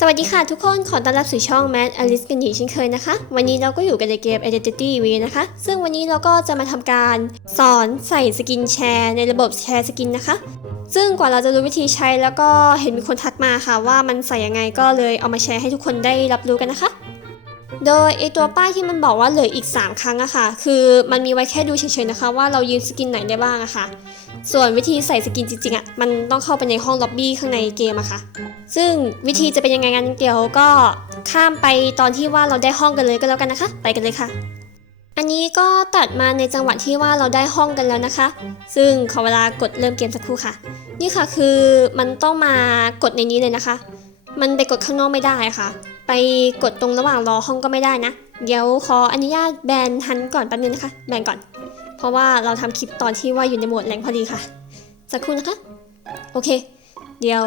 สวัสดีค่ะทุกคนขอต้อนรับสู่ช่อง Mad Alice กันอีกเช่นเคยนะคะ วันนี้เราก็อยู่กันในเกม Identity V นะคะ ซึ่งวันนี้เราก็จะมาทำการสอนใส่สกินแชร์ในระบบแชร์สกินนะคะ ซึ่งกว่าเราจะรู้วิธีใช้แล้วก็เห็นมีคนทักมาค่ะ ว่ามันใส่ยังไงก็เลยเอามาแชร์ให้ทุกคนได้รับรู้กันนะคะ โดยไอตัวป้ายที่มันบอกว่าเหลืออีก 3 ครั้งอะค่ะ คือมันมีไว้แค่ดูเฉยๆนะคะว่าเรายืมสกินไหนได้บ้างอะค่ะ ส่วนวิธีใส่สกินจริงๆอะมันต้องเข้าไปในห้องล็อบบี้ข้างในเกมอะค่ะ ซึ่งวิธีจะเป็นยังไงกันเดี๋ยวก็ข้ามไปตอนที่ว่าเราได้ห้องกันเลยก็แล้วกันนะคะ ไปกันเลยค่ะ อันนี้ก็ตัดมาในจังหวะที่ว่าเราได้ห้องกันแล้วนะคะ ซึ่งขอเวลากดเริ่มเกมสักครู่ค่ะ นี่ค่ะคือมันต้องมากดในนี้เลยนะคะ มันไปกดข้างนอกไม่ได้ค่ะ ไปกดตรงระหว่างรอห้องก็ไม่ได้นะ เดี๋ยวขออนุญาตแบนฮันก่อนแป๊บนึงนะคะ แบนก่อน เพราะว่าเราทำคลิปตอนที่ว่าอยู่ในโหมดแรงพอดีค่ะ สักครู่นะคะ โอเค เดี๋ยว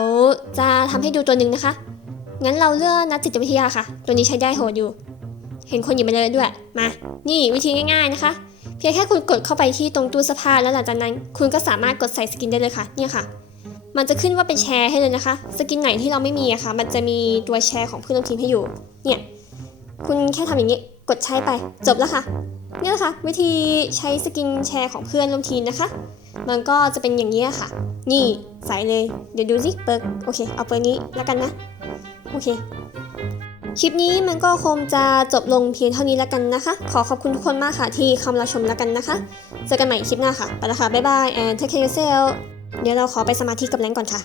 จะทำให้ดูตัวหนึ่งนะคะ งั้นเราเลือกนักจิตวิทยาค่ะ ตัวนี้ใช้ได้โหดอยู่ เห็นคนอยู่มาเลยด้วย มา นี่วิธีง่าย ๆนะคะ เพียงแค่คุณกดเข้าไปที่ตรงตู้เสื้อผ้าแล้วหลังจากนั้น คุณก็สามารถกดใส่สกินได้เลยค่ะ เนี่ยค่ะ มันจะขึ้นว่าเป็นแชร์ให้เลยนะคะ สกินไหนที่เราไม่มีอะค่ะ มันจะมีตัวแชร์ของเพื่อนร่วมทีมให้อยู่ เนี่ย คุณแค่ทำอย่างนี้ กดใช้ไป จบแล้วค่ะ เนี่ยแหละค่ะวิธีใช้สกินแชร์ของเพื่อนร่วมทีมนะคะ มันก็จะเป็นอย่างนี้ค่ะ นี่ใส่เลย เดี๋ยวดูสิเปิร์กโอเค เอาเปิร์กนี้แล้วกันนะ โอเคคลิปนี้มันก็คงจะจบลงเพียงเท่านี้แล้วกันนะคะ ขอขอบคุณทุกคนมากค่ะที่เข้ามารับชมแล้วกันนะคะ เจอกันใหม่คลิปหน้าค่ะ ไปแล้วค่ะ บ๊ายบาย and take care yourself เดี๋ยวเราขอไปสมาธิกับแรงก่อนค่ะ